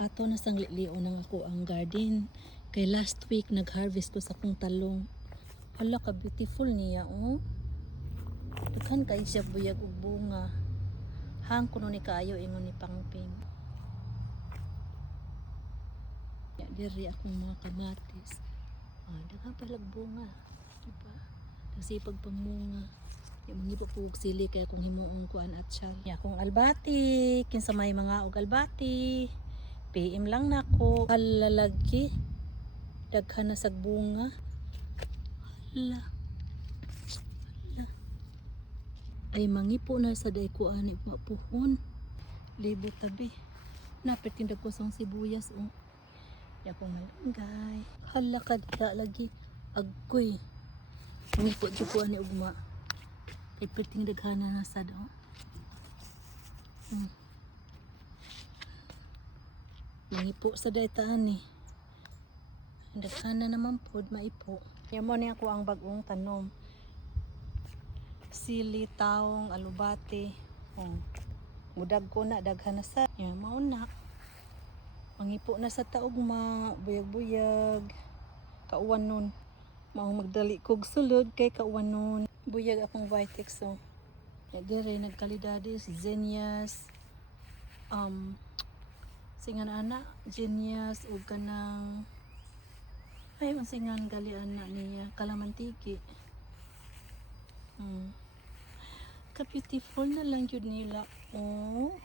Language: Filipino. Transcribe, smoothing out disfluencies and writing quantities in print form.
Ato na sang lion ng ako ang garden. Kay last week nag-harvest ko sa kong talong. Hala ka beautiful niya oh. Daghan kay siya buyag ug bunga. Hang kuno ni kaayo ingon ni Pangping. Ya diri akong mga kamatis. Daghan palag bunga. Diba? Nasipag pamunga. Yung mga ipupug sili kaya kung himuong kuan at syal. Ya kung albati, kinsa may mga og albati. PM lang nako. Halalagi. Daghan na sag bunga. Hala. Ay mangipo na sa day ko ani mapuhon. Libo tabi. Napit tindag ko sang sibuyas oh. Ya kung malunggay. Hala ka dita lagi. Agoy. Mangipo jud ko ani ugma. Ay perting daghana na sad oh. Mangipo sa day taan eh. Daghana naman pod maipo. Yamo ni ako ang bagong tanom. Sili, taong, alubate. Mudag ko na daghan na sa. Ya mao na. Mangipo na sa taugma, buyag-buyag. Kauwan nun. Mao magdali kog sulod kay kauwan nun. Buyag akong Vitex so. Ya dire nagkalidades, Zenias. Singan ana, Zenias ug kanang ay singan galian na niya kalamantiki. Ka beautiful na lang yun nila oh.